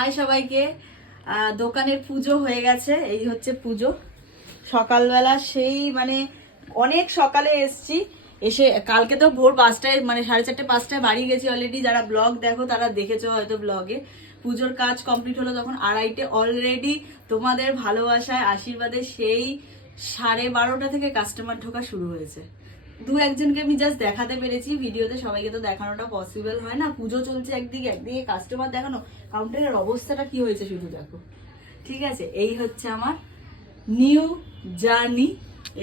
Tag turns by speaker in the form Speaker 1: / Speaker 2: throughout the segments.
Speaker 1: High সবাইকে। দোকানের পুজো হয়ে গেছে, এই হচ্ছে পুজো। সকালবেলা সেই মানে অনেক সকালে এসছি, এসে কালকে তো ভোর পাঁচটায় মানে সাড়ে চারটে পাঁচটায় বাড়ি গেছি অলরেডি যারা ব্লগ দেখো, তারা দেখেছ হয়তো ব্লগে পুজোর কাজ কমপ্লিট হলো তখন আড়াইটে অলরেডি তোমাদের ভালোবাসায়, আশীর্বাদে সেই সাড়ে বারোটা থেকে কাস্টমার ঢোকা শুরু হয়েছে। দু একজনকে আমি জাস্ট দেখাতে পেরেছি, ভিডিওতে সবাইকে তো দেখানোটা পসিবল হয় না। পুজো চলছে একদিকে একদিকে কাস্টমার দেখানো। কাউন্টারের অবস্থাটা কি হয়েছে শুধু দেখো। ঠিক আছে, এই হচ্ছে আমার নিউ জার্নি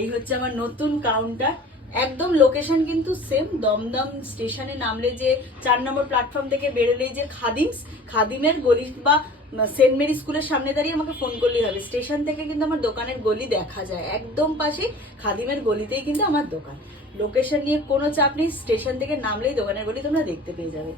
Speaker 1: এই হচ্ছে আমার নতুন কাউন্টার একদম লোকেশন কিন্তু সেম দমদম স্টেশনে নামলে যে চার নম্বর প্ল্যাটফর্ম থেকে বেরোলেই যে খাদিমস, খাদিমের গলি বা সেন্ট মেরি স্কুলের সামনে দাঁড়িয়ে আমাকে ফোন করলেই হবে। স্টেশন থেকে কিন্তু আমার দোকানের গলি দেখা যায়। একদম পাশে খাদিমের গলিতেই কিন্তু আমার দোকান। লোকেশন নিয়ে কোনো চাপ নেই। স্টেশন থেকে নামলেই দোকানের গলি তোমরা দেখতে পেয়ে যাবে।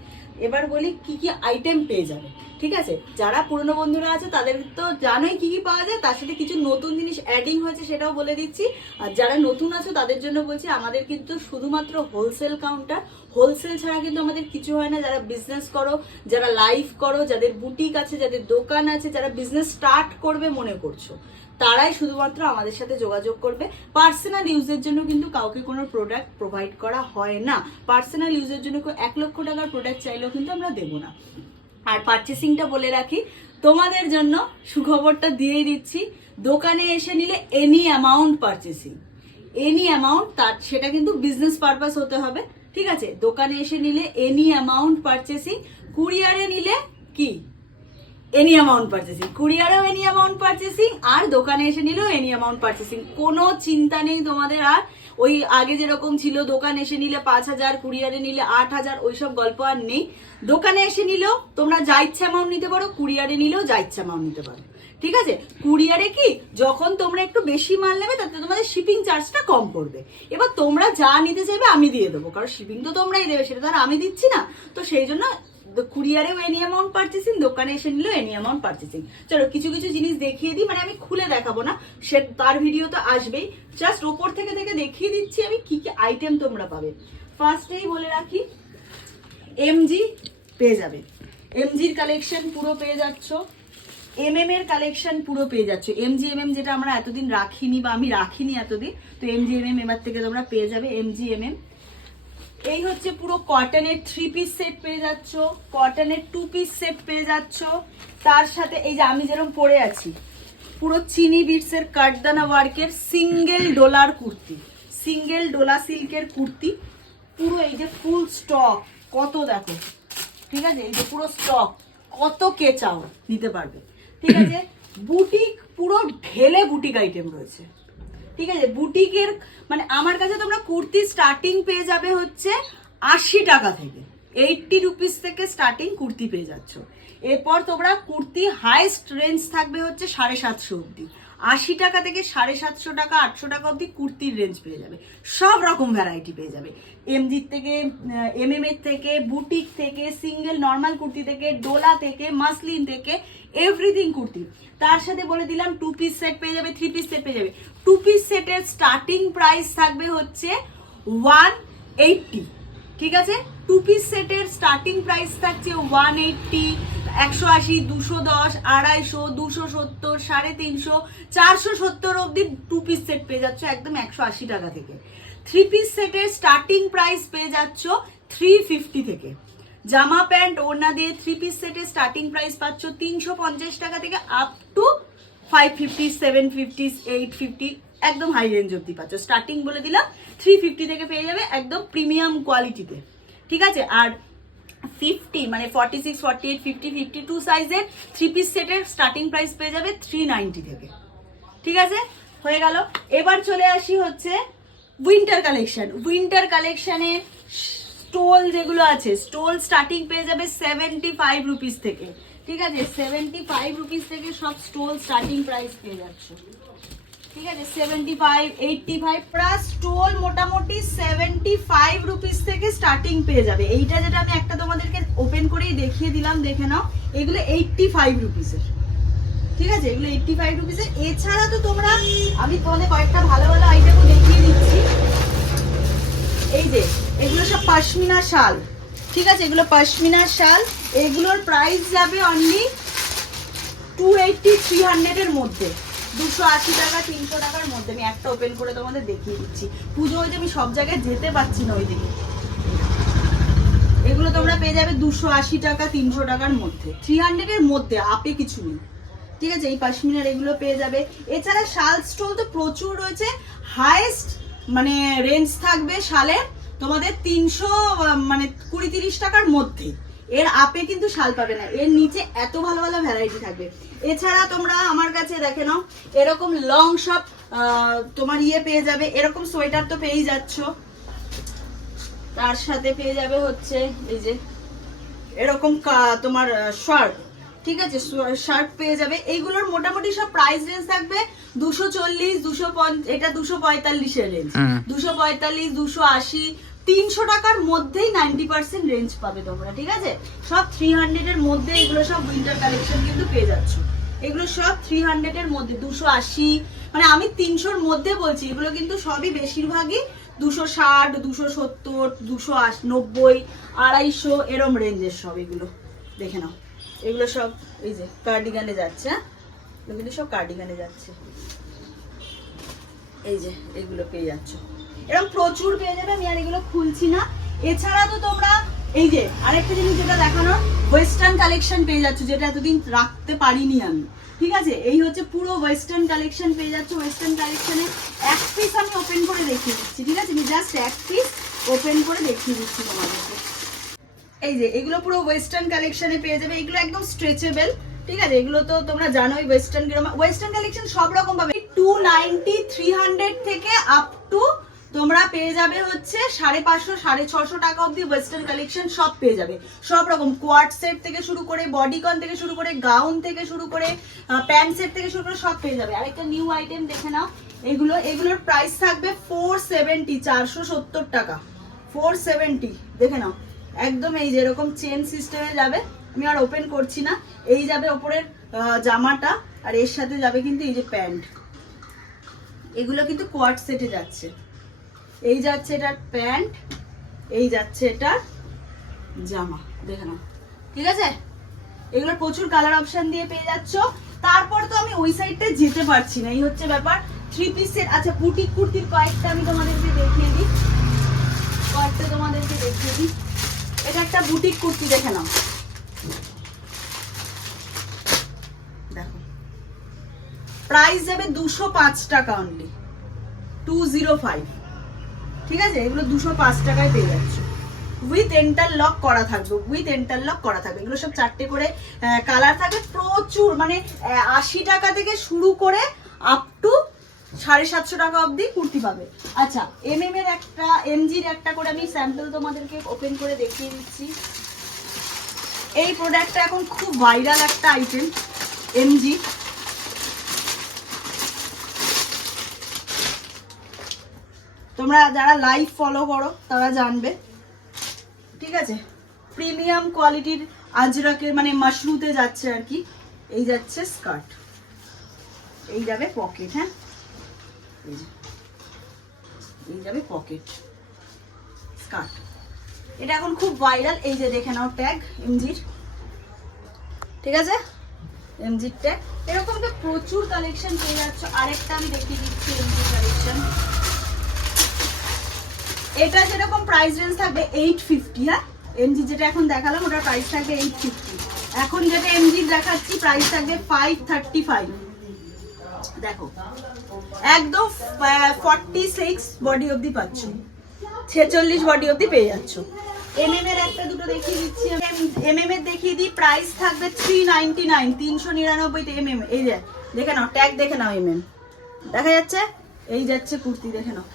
Speaker 1: এবার বলি কি কি আইটেম পেয়ে যাবে, ঠিক আছে? যারা পুরনো বন্ধুরা আছে, তাদের তো জানোই কি কি পাওয়া যায়, তার সাথে কিছু নতুন জিনিস অ্যাডিং হয়েছে সেটাও বলে দিচ্ছি। আর যারা নতুন আছো, তাদের জন্য বলছি আমাদের কিন্তু শুধুমাত্র হোলসেল কাউন্টার হোলসেল ছাড়া কিন্তু আমাদের কিছু হয় না। যারা বিজনেস করো, যারা লাইফ করো, যাদের বুটিক আছে, যাদের দোকান আছে, যারা বিজনেস স্টার্ট করবে মনে করছ। তারাই শুধুমাত্র আমাদের সাথে যোগাযোগ করবে। পার্সোনাল ইউজের জন্য কিন্তু কাউকে কোনো প্রোডাক্ট প্রোভাইড করা হয় না। পার্সোনাল ইউজের জন্য এক লক্ষ টাকার প্রোডাক্ট চাইলেও কিন্তু আমরা দেবো না। আর পারচেসিংটা বলে রাখি, তোমাদের জন্য সুখবরটা দিয়েই দিচ্ছি, দোকানে এসে নিলে any amount purchasing any amount তার, সেটা কিন্তু বিজনেস পারপাস হতে হবে। ঠিক আছে? দোকানে এসে নিলে এনি অ্যামাউন্ট পারচেসিং কুরিয়ারে নিলে কি? এনি অ্যামাউন্ট পারচেসিং কুরিয়ারেও এনি অ্যামাউন্ট পারচেসিং আর দোকানে এসে নিলেও এনি অ্যামাউন্ট পারচেসিং কোনো চিন্তা নেই তোমাদের আর। ওই আগে যেরকম ছিল, দোকান এসে নিলে পাঁচ হাজার কুরিয়ারে নিলে আট হাজার ওইসব গল্প আর নেই। দোকানে এসে নিলেও তোমরা যা ইচ্ছা অ্যামাউন্ট নিতে পারো কুরিয়ারে নিলেও যা ইচ্ছা অ্যামাউন্ট নিতে পারো। ঠিক আছে? কুরিয়ারে কি, যখন তোমরা একটু বেশি মাল নেবে, তাতে তোমাদের শিপিং চার্জটা কম পড়বে। এবার তোমরা যা নিতে চাইবে আমি দিয়ে দেবো, কারণ শিপিং তো তোমরাই দেবে, সেটা তো আর আমি দিচ্ছি না। তো সেই জন্য কুরিয়ারেও এনি অ্যামাউন্ট পারচেসিং দোকানে এসে নিলেও এনি অ্যামাউন্ট পারচেসিং চলো, কিছু কিছু জিনিস দেখিয়ে দিই মানে আমি খুলে দেখাবো না। সে, তার ভিডিও তো আসবেই। জাস্ট ওপর থেকে থেকে দেখিয়ে দিচ্ছি আমি কি কি আইটেম তোমরা পাবে। ফার্স্টেই বলে রাখি এমজি পেয়ে যাবে। এমজির কালেকশন পুরো পেয়ে যাচ্ছ। এমএম এর কালেকশন পুরো পেয়ে যাচ্ছ। এম এম যেটা আমরা এতদিন রাখিনি বা আমি রাখিনি এতদিন, তো এম জি এম এম এবার থেকে তোমরা পেয়ে যাবে। এম জি এম এমএম এই হচ্ছে পুরো কটনের থ্রি পিস সেট পেয়ে যাচ্ছ কটনের টু পিস সেট পেয়ে যাচ্ছ। তার সাথে এই যে আমি যেরকম পরে আছি পুরো চিনি বিটসের কাঠদানা ওয়ার্কের সিঙ্গেল ডোলার কুর্তি সিঙ্গেল ডোলা সিল্কের কুর্তি। পুরো এই যে ফুল স্টক কত দেখো ঠিক আছে? এই যে পুরো স্টক কত কে চাও নিতে পারবে। ঠিক আছে? বুটিক পুরো ঢেলে বুটিক আইটেম রয়েছে। ঠিক আছে? বুটিকের মানে আমার কাছে তোমরা কুর্তি স্টার্টিং পেয়ে যাবে হচ্ছে আশি টাকা থেকে। এইটটি রুপিস থেকে স্টার্টিং কুর্তি পেয়ে যাচ্ছ। এরপর তোমরা কুর্তি হাইস্ট রেঞ্জ থাকবে হচ্ছে সাড়ে সাতশো অব্দি আশি টাকা থেকে সাড়ে সাতশো টাকা, আটশো টাকা অব্দি কুর্তির রেঞ্জ পেয়ে যাবে। সব রকম ভ্যারাইটি পেয়ে যাবে। এমজির থেকে এম এম এর থেকে বুটিক থেকে সিঙ্গেল নর্মাল কুর্তি থেকে ডোলা থেকে মাসলিন থেকে এভরিথিং কুর্তি। তার সাথে বলে দিলাম টু পিস সেট পেয়ে যাবে থ্রি পিস সেট পেয়ে যাবে। টু পিস সেটের স্টার্টিং প্রাইস থাকবে হচ্ছে ওয়ান এইটটি ঠিক আছে? টু পিস সেটের স্টার্টিং প্রাইস থাকছে ওয়ান এইটটি একশো আশি, দুশো দশ, আড়াইশো, দুশো সত্তর, সাড়ে তিনশো, চারশো সত্তর অব্দি টু পিস সেট পেয়ে যাচ্ছ একদম একশো আশি টাকা থেকে। থ্রি পিস সেটের স্টার্টিং প্রাইস পেয়ে যাচ্ছ থ্রি ফিফটি থেকে। জামা প্যান্ট, ওড়না দিয়ে থ্রি পিস সেটের স্টার্টিং প্রাইস পাচ্ছ তিনশো পঞ্চাশ টাকা থেকে up to five fifty seven fifty eight fifty একদম হাই রেঞ্জ অব্দি পাচ্ছ। স্টার্টিং বলে দিলাম থ্রি ফিফটি থেকে পেয়ে যাবে একদম প্রিমিয়াম কোয়ালিটিতে ঠিক আছে? আর ফিফটি মানে forty six forty eight fifty fifty two সাইজের থ্রি পিস সেটের স্টার্টিং প্রাইস পেয়ে যাবে থ্রি নাইনটি থেকে। ঠিক আছে? হয়ে গেল। এবার চলে আসি হচ্ছে উইন্টার কালেকশন উইন্টার কালেকশনে স্টোল যেগুলো আছে স্টোল স্টার্টিং পেয়ে যাবে সেভেন্টি ফাইভ রুপিস থেকে। ঠিক আছে? সেভেন্টি ফাইভ রুপিস থেকে সব স্টোল স্টার্টিং প্রাইস পেয়ে যাচ্ছ। ঠিক আছে seventy five eighty five plus stole মোটামুটি সেভেন্টি ফাইভ রুপিস থেকে স্টার্টিং পেয়ে যাবে। এইটা যেটা আমি একটা তোমাদেরকে ওপেন করেই দেখিয়ে দিলাম, দেখে নাও। এগুলো এইটটি ফাইভ রুপিসের ঠিক আছে, এগুলো এইটটি ফাইভ রুপিসের এছাড়া তো তোমরা, আমি তোমাদের কয়েকটা ভালো ভালো আইটেমও দেখিয়ে দিচ্ছি। এই যে, এগুলো সব পশমিনা শাল। ঠিক আছে, এগুলো পশমিনা শাল। এগুলোর প্রাইস যাবে অনলি ফিফটি থ্রি হান্ড্রেডের মধ্যে। দুশো আশি টাকা, তিনশো টাকার মধ্যে। আমি একটা ওপেন করে তোমাদের দেখিয়ে দিচ্ছি। পুজো হয়েছে আমি সব জায়গায় যেতে পারছি না ওইদিকে। এগুলো তোমরা পেয়ে যাবে দুশো আশি টাকা, তিনশো টাকার মধ্যে। থ্রি হান্ড্রেডের মধ্যে, আপে কিছু নেই। ঠিক আছে, এই পাশমিনার এগুলো পেয়ে যাবে। এছাড়া শাল স্টোল তো প্রচুর রয়েছে। হায়েস্ট মানে রেঞ্জ থাকবে শালে তোমাদের তিনশো মানে কুড়ি তিরিশ টাকার মধ্যে। এর আপে কিন্তু শাল পাবে না। এর নিচে এত ভালো ভালো ভ্যারাইটি থাকবে। এছাড়া তোমরা আমার কাছে দেখে নাও এরকম লং সব তোমার ইয়ে পেয়ে যাবে এরকম সোয়েটার তো পেয়েই যাচ্ছ। তার সাথে পেয়ে যাবে হচ্ছে এই যে এরকম তোমার শার্ট ঠিক আছে? শার্ট পেয়ে যাবে। এইগুলোর মোটামুটি সব প্রাইস রেঞ্জ থাকবে দুশো চল্লিশ দুশো এটা দুশো পঁয়তাল্লিশের রেঞ্জ দুশো পঁয়তাল্লিশ দুশো আশি তিনশো টাকার মধ্যেই নাইনটি পার্সেন্ট রেঞ্জ পাবে তোমরা, ঠিক আছে? সব থ্রি হান্ড্রেডের মধ্যে এগুলো সব উইন্টার কালেকশন কিন্তু পেয়ে যাচ্ছ। এগুলো সব থ্রি হান্ড্রেডের মধ্যে, দুশো আশি মানে আমি তিনশোর মধ্যে বলছি, এগুলো কিন্তু সবই বেশিরভাগই দুশো ষাট, দুশো সত্তর, দুশো নব্বই, আড়াইশো, এরম রেঞ্জের সব এগুলো। দেখে নাও। এগুলো সব এই যে কার্ডিগানে যাচ্ছে হ্যাঁ? কিন্তু সব কার্ডিগানে যাচ্ছে। এই যে, এগুলো পেয়ে যাচ্ছ। এরকম প্রচুর পেয়ে যাবে, আমি আর এগুলো খুলছি না। এছাড়া তো তোমরা, এই যে আরেকটা জিনিস যেটা দেখানো ওয়েস্টার্ন কালেকশন পেয়ে যাচ্ছ, যেটা এতদিন রাখতে পারিনি আমি। ঠিক আছে? এই হচ্ছে পুরো ওয়েস্টার্ন কালেকশন পেয়ে যাচ্ছ। ওয়েস্টার্ন কালেকশনে এক পিস আমি ওপেন করে দেখিয়ে দিচ্ছি, ঠিক আছে? আমি জাস্ট এক পিস ওপেন করে দেখিয়ে দিচ্ছি তোমাদেরকে। এই যে, এগুলো পুরো ওয়েস্টার্ন কালেকশনে পেয়ে যাবে, এগুলো একদম স্ট্রেচেবল ঠিক আছে? এগুলো তো তোমরা জানোই ওয়েস্টার্ন ওয়েস্টার্ন কালেকশন সব রকম পাবে। টু নাইনটি থ্রি হান্ড্রেড থেকে আপ টু তোমরা পেয়ে যাবে হচ্ছে সাড়ে পাঁচশো, সাড়ে ছশো টাকা অবধি ওয়েস্টার্ন কালেকশন সব পেয়ে যাবে। সব রকম কোয়ার্ট সেট থেকে শুরু করে বডিকন থেকে শুরু করে গাউন থেকে শুরু করে প্যান্ট সেট থেকে শুরু করে সব পেয়ে যাবে। আরেকটা নিউ আইটেম দেখে নাও। এগুলো, এগুলোর প্রাইস থাকবে ফোর সেভেন্টি চারশো সত্তর টাকা। ফোর সেভেন্টি দেখে নাও। একদম এই যে এরকম চেন সিস্টেমে যাবে, আমি আর ওপেন করছি না। এই যাবে ওপরের জামাটা, আর এর সাথে যাবে কিন্তু এই যে প্যান্ট এগুলো কিন্তু কোয়ার্ট সেটে যাচ্ছে। এই যাচ্ছে এটার প্যান্ট, এই যাচ্ছে এটা জামা। দেখে নাও। ঠিক আছে? এগুলো প্রচুর কালার অপশন দিয়ে পেয়ে যাচ্ছ। তারপর তো আমি ওই সাইডটা যেতে পারছি না। এই হচ্ছে ব্যাপার। থ্রি পিসের আচ্ছা বুটিক কুর্তির কয়েকটা আমি তোমাদেরকে দেখিয়ে দিই। কয়েকটা তোমাদেরকে দেখিয়ে দিই। এটা একটা বুটিক কুর্তি, দেখে নাও। দেখো। প্রাইস যাবে দুশো পাঁচ টাকা অনলি টু জিরো ফাইভ ঠিক আছে? এগুলো দুশো পাঁচ টাকায় পেয়ে যাচ্ছ। উইথ এন্টার লক করা থাকবে উইথ এন্টার লক করা থাকবে। এগুলো সব চারটে করে কালার থাকে প্রচুর মানে আশি টাকা থেকে শুরু করে আপ টু সাড়ে সাতশো টাকা অবধি কুর্তি পাবে। আচ্ছা এম এম এর একটা এমজির একটা করে আমি স্যাম্পল তোমাদেরকে ওপেন করে দেখিয়ে দিচ্ছি। এই প্রোডাক্টটা এখন খুব ভাইরাল একটা আইটেম এমজি তোমরা যারা লাইভ ফলো করো, তারা জানবে। ঠিক আছে? প্রিমিয়াম কোয়ালিটির আজরাকের মানে মাশরুতে যাচ্ছে আর কি। এই যাচ্ছে স্কার্ট এই যাবে পকেট হ্যাঁ? এই যাবে পকেট স্কার্ট এটা এখন খুব ভাইরাল এই যে দেখে নাও ট্যাগ এমজির ঠিক আছে? এমজির ট্যাগ এরকম তো প্রচুর কালেকশন পেয়ে যাচ্ছ। আরেকটা আমি দেখিয়ে দিচ্ছি এমজি কালেকশন এটা যেরকম প্রাইস রেঞ্জ থাকবে এইট ফিফটি হ্যাঁ? এমজি যেটা এখন দেখালাম, ওটার প্রাইস থাকবে এইট ফিফটি এখন যেটা এমজি দেখাচ্ছি প্রাইস থাকবে ফাইভ থার্টি ফাইভ দেখো, একদম ফর্টি সিক্স বডি অবধি পাচ্ছ। ছেচল্লিশ বডি অবধি পেয়ে যাচ্ছ। এমএম এর একটা দুটো দেখিয়ে দিচ্ছি এমএম এর দেখিয়ে দিই প্রাইস থাকবে থ্রি নাইনটি নাইন তিনশো নিরানব্বইতে এমএম এই যে, দেখে নাও ট্যাগ দেখে নাও এমএম দেখা যাচ্ছে? এই যাচ্ছে কুর্তি, দেখে নাও।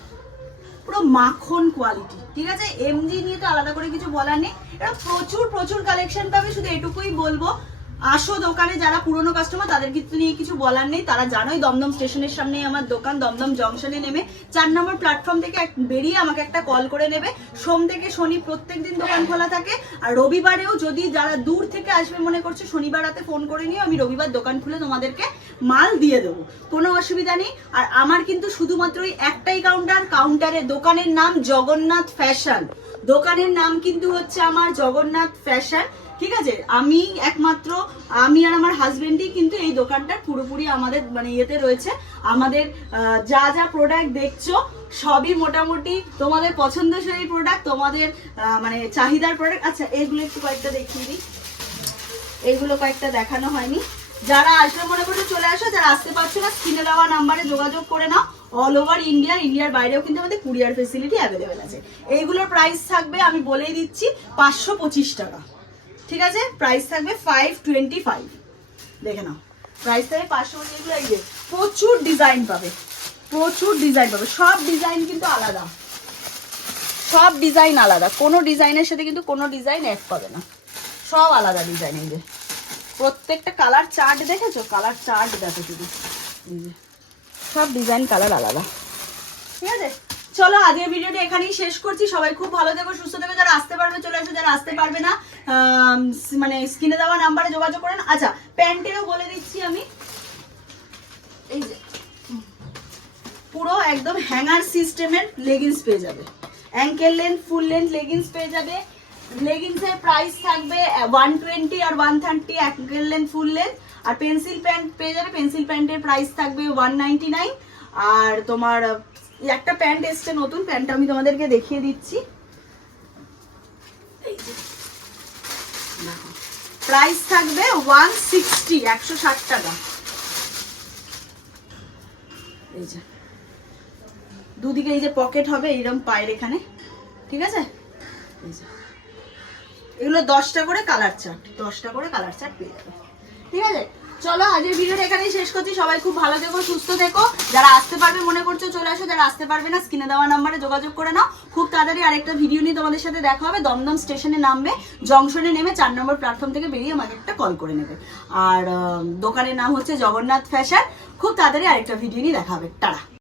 Speaker 1: পুরো মাখন কোয়ালিটি ঠিক আছে? এমজি নিয়ে তো আলাদা করে কিছু বলার নেই। এটা প্রচুর প্রচুর কালেকশন পাবে, শুধু এটুকুই বলব। আসো দোকানে, যারা পুরনো কাস্টমার তাদের কিন্তু নিয়ে কিছু বলার নেই। তারা জানোই দমদম স্টেশনের সামনে আমার দোকান, দমদম জংশনে নেমে। চার নম্বর প্ল্যাটফর্ম থেকে বেরিয়ে আমাকে একটা কল করে নেবে। সোম থেকে শনি প্রত্যেক দিন দোকান খোলা থাকে। আর রবিবারেও যদি যারা দূর থেকে আসবে মনে করছে, শনিবার রাতে ফোন করে নিও, আমি রবিবার দোকান খুলে তোমাদেরকে মাল দিয়ে দেবো। কোনো অসুবিধা নেই। আর আমার কিন্তু শুধুমাত্রই একটাই কাউন্টার কাউন্টারের দোকানের নাম জগন্নাথ ফ্যাশন দোকানের নাম কিন্তু হচ্ছে আমার জগন্নাথ ফ্যাশন ঠিক আছে? আমি একমাত্র, আমি আর আমার হাজবেন্ডই কিন্তু এই দোকানটার পুরোপুরি আমাদের মানে ইয়েতে রয়েছে। আমাদের যা যা প্রোডাক্ট দেখছ, সবই মোটামুটি তোমাদের পছন্দসই প্রোডাক্ট তোমাদের মানে চাহিদার প্রোডাক্ট আচ্ছা এইগুলো একটু কয়েকটা দেখিয়ে দিই। এইগুলো কয়েকটা দেখানো হয়নি। যারা আসবে মনে করে চলে আসো, যারা আসতে পারছ না, স্ক্রিনে দেওয়া নাম্বারে যোগাযোগ করে নাও। অল ওভার ইন্ডিয়া ইন্ডিয়ার বাইরেও কিন্তু আমাদের কুরিয়ার ফেসিলিটি অ্যাভেলেবেল আছে। এইগুলোর প্রাইস থাকবে, আমি বলেই দিচ্ছি, পাঁচশো পঁচিশ টাকা। ঠিক আছে? প্রাইস থাকবে ফাইভ টোয়েন্টি ফাইভ দেখে নাও। প্রাইস থাকবে পাঁচশো পঁচিশ এগুলো এই প্রচুর ডিজাইন পাবে। প্রচুর ডিজাইন পাবে। সব ডিজাইন কিন্তু আলাদা। সব ডিজাইন আলাদা। কোনো ডিজাইনের সাথে কিন্তু কোনো ডিজাইন এক পাবে না। সব আলাদা ডিজাইন এই প্রত্যেকটা কালার চার্ট দেখেছ? কালার চার্ট দেখো যে। সব ডিজাইন কালার আলাদা। ঠিক আছে? চলো, আজকের ভিডিওটা এখানেই শেষ করছি। সবাই খুব ভালো থেকো, সুস্থ থেকো। যারা আসতে পারবে, চলে আসো যারা আসতে পারবে না মানে স্ক্রিনে দেওয়া নাম্বারে যোগাযোগ করেন। আচ্ছা প্যান্টেরও বলে দিচ্ছি আমি। এই যে, পুরো একদম হ্যাঙ্গার সিস্টেমের লেগিংস পেয়ে যাবে। Ankle length full length leggings পেয়ে যাবে। লেগিংসের প্রাইস থাকবে ওয়ান টোয়েন্টি আর one thirty ankle length full length আর পেন্সিল প্যান্ট পেয়ে যাবে পেন্সিল প্যান্টের প্রাইস থাকবে ওয়ান নাইনটি নাইন আর তোমার একটা প্যান্ট এসছে নতুন প্যান্টটা আমি তোমাদেরকে দেখিয়ে দিচ্ছি। প্রাইস থাকবে ওয়ান সিক্সটি একশো ষাট টাকা। এই যে। দুদিকে এই যে পকেট হবে এইরকম পায়ের এখানে। ঠিক আছে? এই যে। এগুলো দশটা করে কালার চার্ট দশটা করে কালার চার্ট পেয়ে যাবে। ঠিক আছে? চলো, আজকের ভিডিওটা এখানেই শেষ করছি। সবাই খুব ভালো থেকো, সুস্থ থেকো। যারা আসতে পারবে, মনে করছ চলে আসো, যারা আসতে পারবে না স্ক্রিনে দেওয়া নাম্বারে যোগাযোগ করে নাও। খুব তাড়াতাড়ি আরেকটা ভিডিও নিয়ে তোমাদের সাথে দেখা হবে। দমদম স্টেশনে নামবে, জংশনে নেমে চার নম্বর প্ল্যাটফর্ম থেকে বেরিয়ে আমাকে একটা কল করে নেবে। আর দোকানের নাম হচ্ছে জগন্নাথ ফ্যাশন। খুব তাড়াতাড়ি আরেকটা ভিডিও নিয়ে দেখা হবে। টাটা।